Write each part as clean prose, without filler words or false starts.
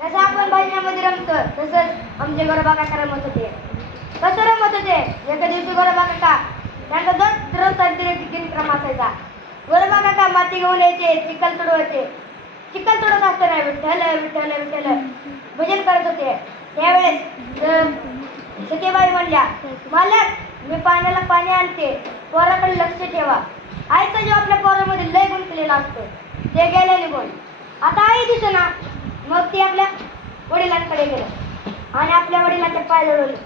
तसं आपण भजनामध्ये रमतो तसंच आमचे गोरोबा काका रमत होते. कसं रमत होते? एका दिवशी गोरोबा काका त्यांचा दररोज कार्यक्रम असायचा. गोरोबा काका माती घेऊन यायचे, चिखल तुडवायचे. चिखल तुडवत असताना विठ्ठल विठ्ठल विठ्ठल भजन करत होते. त्यावेळेस सखेबाई म्हणल्या, मालक मी पाण्याला पाणी आणते, पोराकडे लक्ष ठेवा. आईचा जीव आपल्या पोरामध्ये लय गुंतलेला असतो. ते गेले निघून. आता आई दिसेना. मग ती आपल्या वडिलांकडे गेलं आणि आपल्या वडिलांचे पाय जळवले.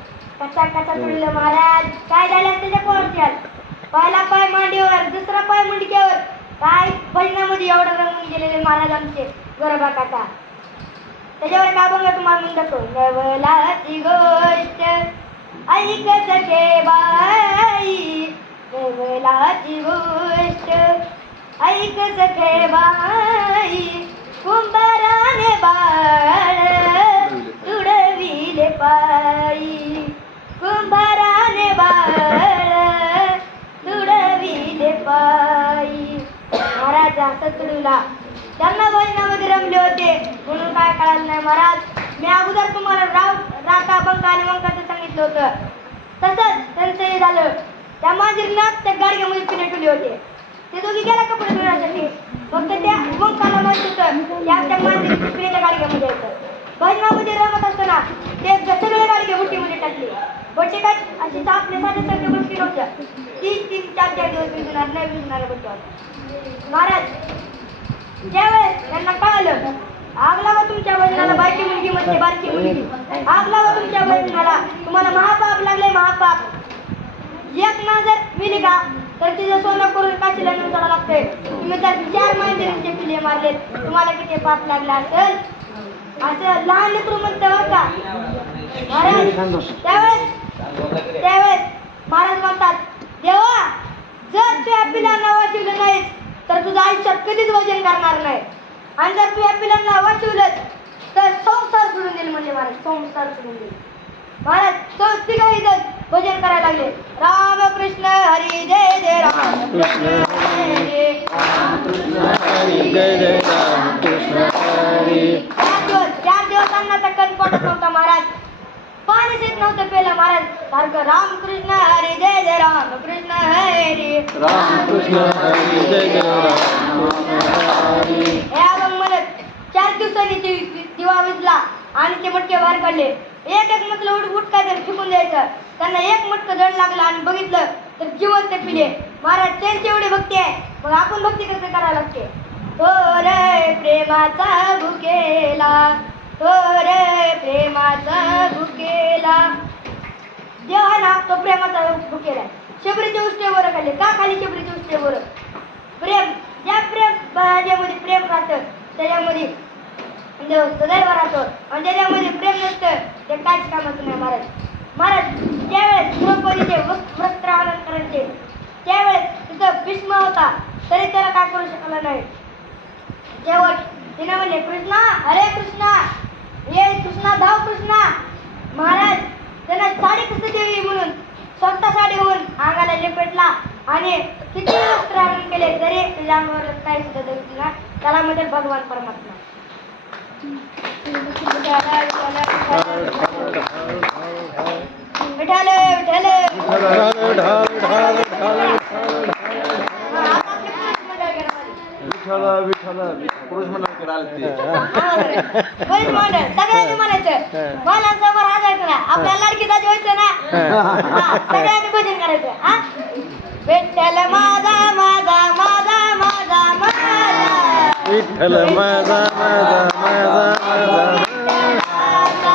कसा कसा तुडलं महाराज, काय झालं त्याच्या पोराच्या? पहिला पाय मांडीवर, दुसरा पाय मुंडक्यावर. काय भजनामध्ये एवढं रंगून गेलेले महाराज आमचे गोरोबा काका. त्याच्यावर का बघा तुम्हाला म्हणतो, नवलाची गोष्ट ऐक सखे बाई, नवलाची गोष्ट ऐक सखे बाई, कुंभाराने बाळ तुडविले पायी, कुंभाराने बाळ तुडविले पायी. महाराज असं तुडवला. त्यांना भजनामध्ये रमले होते म्हणून काय कळालं नाही महाराज. मी अगोदर तुम्हाला राका बंका आणि वंकाचं सांगितलं होतं. तसंच त्यांचंही झालं. त्या मांजरीला त्या गाडग्यामध्ये पिणे ठेवले होते. ते दोघी गेला कपडे धुण्यासाठी. फक्त त्या वंकाला माहित होतं त्या मांजरी पिण्याच्या गाडग्यामध्ये येतं. भजनामध्ये रमत असताना ते सगळे गाडगे बुट्टीमध्ये टाकले. बट्टे काय अशी आपल्या साध्यासारख्या गोष्टी नव्हत्या. 3-3, 4-4 दिवस भिजणार नाही भिजणाऱ्या बट्ट्या होत्या. महाराज ज्यावेळेस त्यांना कळालं, आग लावा तुमच्या भजनाला, बारकी मुलगी म्हणते बारकी मुलगी, आग लावा तुमच्या भजनाला, तुम्हाला महापाप लागले महापाप. एक ना जर मिली का तर तिचं सोनं करून काशीला नेऊन चढा लागतंय. तुम्ही तर 4 मांजरींचे पिले मारलेत, तुम्हाला किती पाप लागला असेल असं लहान लेकरू म्हणतं बरं का महाराज. त्यावेळेस महाराज म्हणतात, देवा जर तू या पिलांना वाचवलं नाहीस तर तुझं आयुष्यात कधीच वजन करणार नाही. आणि जर तू या पिलांना वाचवलं तर संसार सोडून देईल म्हणजे महाराज, संसार सोडून देईल. महाराज तिघही जण भजन करायला लागले. राम कृष्ण हरी जय जय राम कृष्ण हरी जय जय राम कृष्ण हरी. 4 दिवस अन्नाचा कण पडत नव्हता महाराज. पाणीच येत नव्हतं पेला महाराज. सारखं राम कृष्ण हरी जय जय राम कृष्ण हरी, राम कृष्ण हरी जय जय राम हरी. हे म्हणत 4 दिवसांनी दिवा विजला आणि ते मटके बाहेर काढले. एक म्हटलं उठ काय तर फेकून द्यायचं. त्यांना एक मटकं जड लागलं आणि बघितलं तर जिवंत पिले. महाराज त्यांची एवढी भक्ती आहे, मग आपण भक्ती कसं करायला लागते. थोर प्रेमाचा भुकेला, थोर प्रेमाचा भुकेला. देव आहे ना तो प्रेमाचा भुकेला. शबरीच्या उष्टेवर खाल्ले का खाली शबरीच्या उष्टेवर. प्रेम ज्या ज्यामध्ये प्रेम राहतं त्याच्यामध्ये देव सदैव राहतो आणि ज्याच्यामध्ये प्रेम नसतं ते काहीच कामाचं नाही महाराज. महाराज ज्यावेळेस द्रौपदीचे वस्त्र हरण करायचे त्यावेळेस तिथं भीष्म होता तरी त्याला काय करू शकला नाही. शेवट तिने म्हणले, कृष्णा अरे कृष्णा ये कृष्णा धाव कृष्णा. महाराज त्यानं साडी कसं देवी म्हणून स्वतः साडी होऊन अंगाला लेपेटला आणि किती वस्त्र हरण केले तरी त्याच्या अंगावर काही सुद्धा दिसलं नाही. त्याला म्हणजे भगवान परमात्मा. विठ्ठल विठ्ठल पुरुष मंडळ आले सगळ्यांनी म्हणायचं बालांसमोर हाजायचं ना, आपल्या लाडकी दाजी व्हायचं ना, सगळ्यांनी भजन करायचं. विठ्ठल माझा माझा माझा माझा माझा, विठ्ठल माझा माझा माझा माझा,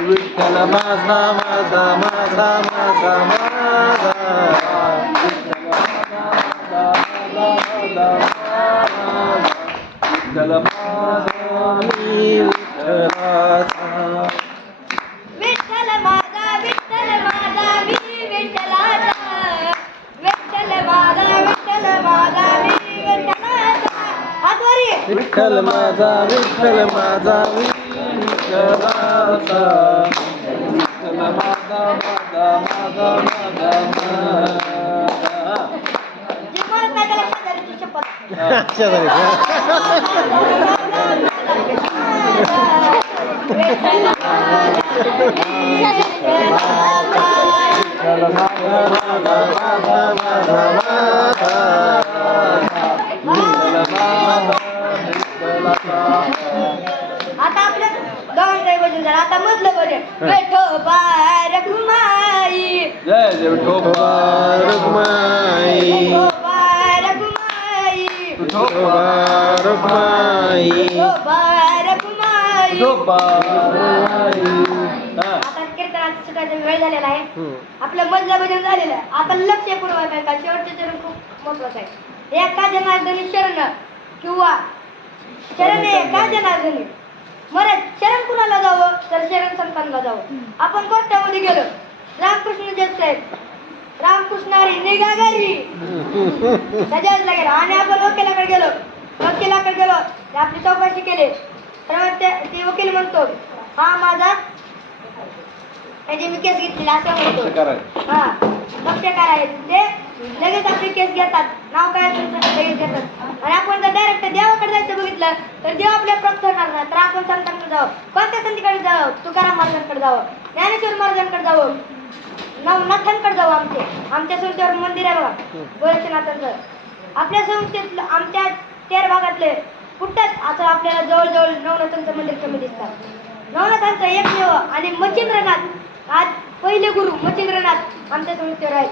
विठ्ठल माझा माझा माझा माझा माझा, विठ्ठल माझा मी विठ्ठलाचा, विठ्ठल माझा मी विठ्ठलाचा, विठ्ठल माझा मी विठ्ठलाचा. हातवरी विठ्ठल माझा मी विठ्ठलाचा, विठ्ठल माझा माझा माझा माझा माझा. जे म्हणत नाही त्याला शेजारीची शपथ. अच्छा आता आपलं गावांचं भजन झालं. आता मधलं भजन विठोबा रखुमाई जय विठोबा रखुमाई विठोबा रखुमाई विठोबा रखुमाई विठोबा रखुमाई. विठोबा आता कीर्तनाचा सुटायचा वेळ झालेला आहे. आपलं मधलं भजन झालेलं आहे. आता लक्षपूर्वक आहे का शेवटचे चरण खूप महत्वाचं आहे. एका जनार्दनी शरण किंवा शरण एका जनार्दनी मरत शरण कुणाला जावं तर शरण संतांना जावं. आपण कोर्टामध्ये गेलो रामकृष्ण जज साहेब रामकृष्ण हरी निघा घरी जजला गेलो आणि आपण वकिलाकडे गेलो ते आपली चौकशी केली तर ते वकील म्हणतो हा माझा त्याची मी केस घेतली असं म्हणतो. हा पक्षकार आहेत ते लगेच आपली केस घेतात. नाव काय तुमचं लगेच घेतात. आणि आपण जर डायरेक्ट देवाकडे जायचं बघितलं तर देव आपल्या प्राप्त होणार नाही. तर आपण संतांकडे जावं. कोणत्या संतीकडे जावं? तुकाराम महाराजांकडे जावं, ज्ञानेश्वर महाराजांकडे जावं, नवनाथांकडे जावं. आमच्या संस्थेवर मंदिर आहे बघा गोरक्षनाथांचं. आपल्या संस्थेत आमच्या 13 भागातले कुठंच असं आपल्याला जवळजवळ नवनाथांचं मंदिर कमी दिसतात. नवनाथांचं एकमेव आणि मच्छिंद्रनाथ आज पहिले गुरु मच्छिंद्रनाथ आमच्या संस्थेवर आहेत.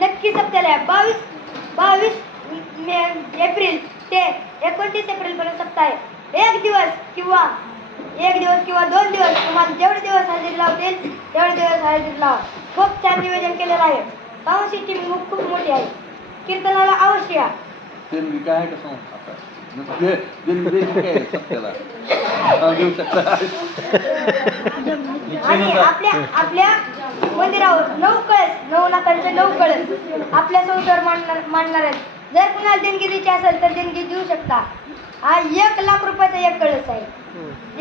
नक्की सप्ताह 22 एप्रिल ते 29 एप्रिल पर्यंत सप्ताह आहे. एक दिवस किंवा 2 दिवस तुम्हाला जेवढे दिवस हजेरी लावतील तेवढे दिवस हजेरी लावा. खूप छान नियोजन केलेलं आहे. कामाची टीम खूप मोठी आहे. कीर्तनाला अवश्य या. काय का सांग आता सत्याला देऊ शकता. आणि आपल्या मंदिरावर 9 कळस नवनाथांचे 9 कळस आपल्या संस्थेवर मांडणार आहेत. जर कुणाला देणगी द्यायची असेल तर देणगी देऊ शकता. हा 1 लाख रुपयाचा एक कळस आहे.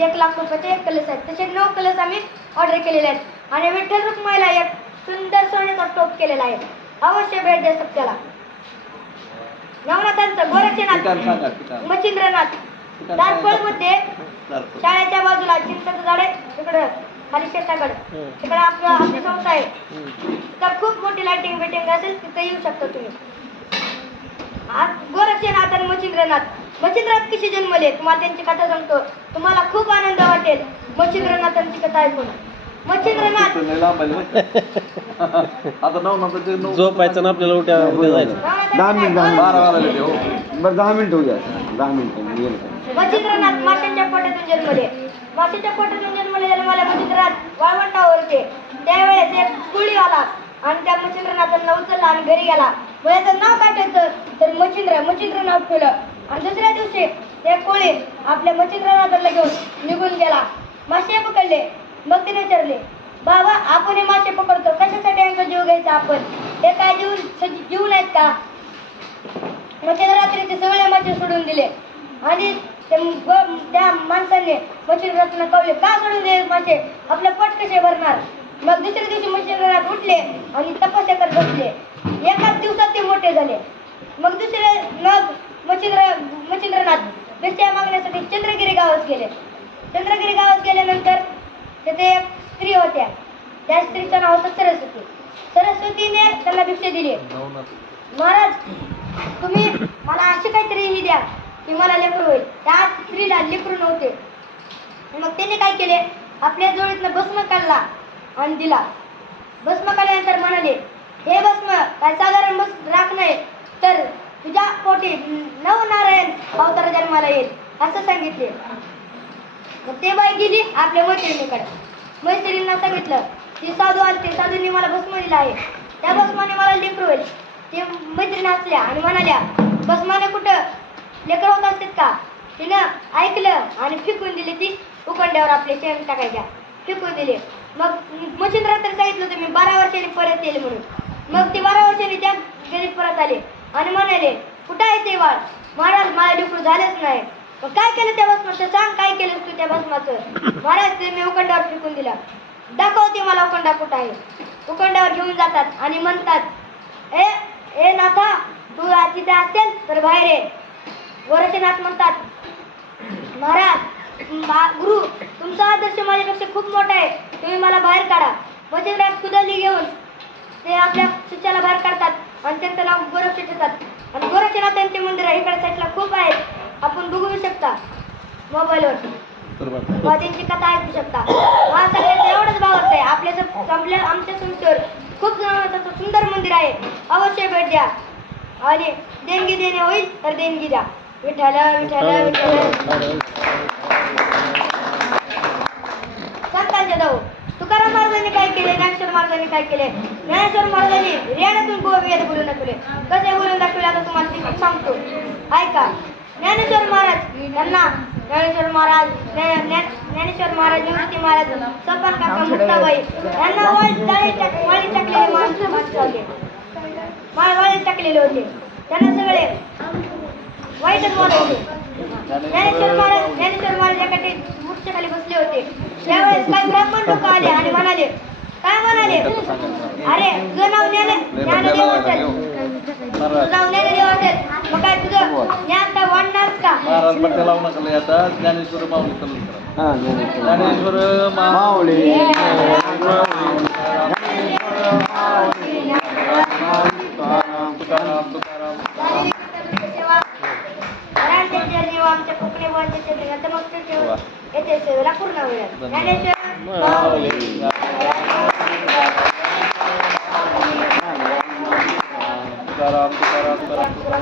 1 लाख रुपयाचा एक कलश आहे. तसे 9 कलश आम्ही ऑर्डर केलेले आहेत. आणि विठ्ठल रुक्माईला एक सुंदर सोन्याचा टोप केलेला आहे. अवश्य भेट द्या सत्याला. नवनाथांचं गोरक्षनाथ मच्छिंद्रनाथ दारफळमध्ये शाळेच्या बाजूला चिंताचं झाड आहे तिकडं खाली शेताकडे तिकडे आपली संस्था आहे. तर खूप मोठी लाइटिंग बिटिंग असेल तिथे येऊ शकता तुम्ही. गोरक्षनाथ आणि मच्छिंद्रनाथ कशी जन्मले तुम्हाला त्यांची कथा सांगतो. तुम्हाला खूप आनंद वाटेल मच्छिंद्रनाथांची कथा ऐकून. मच्छिंद्रनाथ आता झोपायचं ना आपल्याला उद्या जायचं. 10 मिनिट 12 वाजले हो. बरं 10 मिनिट होऊ द्या. 10 मिनिट मच्छिंद्रनाथ माशांच्या पोटातून जन्मले. माशांच्या पोटातून जन्मले मच्छिंद्रनाथ वाळवंटावर होते. त्यावेळेस एक कुळी आला आणि त्या मच्छिंद्रनाथांना उचलला आणि घरी गेला. मग याचं नाव काय ठेवायचं तर मच्छिंद्र नाव ठेवलं. आणि दुसऱ्या दिवशी ते कोळी आपल्या मच्छिंद्रनाथाला घेऊन निघून गेला. मासे पकडले. मग तिने विचारले बाबा आपण हे मासे पकडतो कशासाठी यांचा जीव घ्यायचा आपण हे काय जीव नाहीत का. मग त्या रात्रीचे सगळे मासे सोडून दिले. आणि त्या माणसाने मच्छिंद्रनाथांना कळले का सोडून दिले मासे आपलं पोट कसे भरणार. मग दुसऱ्या दिवशी मच्छिंद्रनाथ उठले आणि तपस्या करत बसले. एकाच दिवसात ते मोठे झाले. मग मच्छिंद्रनाथ भिक्षा मागण्यासाठी चंद्रगिरी गावात गेले. चंद्रगिरी गावात गेल्यानंतर तिथे एक स्त्री होत्या. त्या स्त्रीचं नाव होतं सरस्वती. सरस्वतीने त्यांना भिक्षा दिली. महाराज तुम्ही मला अशी काहीतरी ही द्या की मला लेकरू होईल. त्या स्त्रीला लेकरू नव्हते. मग त्यांनी काय केले आपल्या जोडीतनं भस्म काढला आणि दिला. भस्म काढल्यानंतर म्हणाले हे भस्म काय साधारण राख नाही तर तुझ्या पोटी नवनारायण अवतार जन्माला येईल असं सांगितले. मग ते बाई गेली आपल्या मैत्रिणीकडे. मैत्रिणींना सांगितलं ती साधू आलते साधूंनी मला भस्म दिला आहे त्या भस्माने मला लेकरू होईल. ते मैत्रिणी हसल्या आणि म्हणाल्या भस्माने कुठं लेकर होत असतात का. तिनं ऐकलं आणि फेकून दिली ती उकंड्यावर आपले शेण टाकायच्या फेकून दिले. मग मच्छिंद्रनाथांनी सांगितलं तुम्ही 12 वर्षांनी परत येईल म्हणून. मग ते 12 वर्षांनी त्या घरी परत आले आणि म्हणाले कुठं आहे ते बाळ. महाराज मला लेकरू झालंच नाही. मग काय केलं त्या भस्माचं सांग काय केलं तू त्या भस्माचं. महाराज ते मी उकंडावर फेकून दिला. दाखवते मला उकंडा कुठं आहे. उकंडावर घेऊन जातात आणि म्हणतात ए नाथा तू तिथे असेल तर बाहेर ये. गोरक्षनाथ म्हणतात महाराज गुरु तुमचा आदर्श माझ्यापेक्षा खूप मोठा आहे. तुम्ही मला बाहेर काढा. बचतगटात कुदली घेऊन ते आपल्या शिष्याला बाहेर काढतात आणि त्यांचं नाव गोरक्ष ठेवतात आणि गोरक्षनाथांचे मंदिर इकडे साईडला खूप आहेत. आपण बघू शकता मोबाईलवर व त्यांची कथा ऐकू शकता. मला सगळ्यांचं एवढंच भाव वाटतंय आमच्या संस्थेवर खूप जणांचं सुंदर मंदिर आहे. अवश्य भेट द्या आणि देणगी देणे होईल तर देणगी द्या. विठ्ठल विठ्ठल विठ्ठल. संतांचे जाऊ तुकाराम महाराजांनी काय केले, ज्ञानेश्वर महाराजांनी काय केले. ज्ञानेश्वर महाराजांनी रेड्यातून वेद बोलून दाखवले. कसे बोलून दाखवले आता तुम्हाला ते सांगतो, ऐका. ज्ञानेश्वर महाराज यांना ज्ञानेश्वर महाराज निवृत्ती महाराज सपन काका मुक्ताबाई यांना वाळीत टाकलेले होते. त्यांना सगळे वाईटच बोलायचे. ज्ञानेश्वर महाराज एका वृक्षाखाली बसले होते. त्यावेळेस काही ब्राह्मण लोक आले आणि म्हणाले, काय म्हणाले, अरे तुझं नाव ज्ञानदेव असेल, तुझं नाव ज्ञानदेव असेल, मग काय तुझं ज्ञान काय वाढणार का. महाराज पट्ट्या लावू नका आता ज्ञानेश्वर माऊली चालू करा. हा ज्ञानेश्वर ज्ञानेश्वर माऊली तुकाराम तुकाराम आमच्या कोकणी बोलचे येथे सेवेला पूर्ण वेळ. ज्ञानेश्वर माऊली. तुकाराम तुकाराम तुकाराम.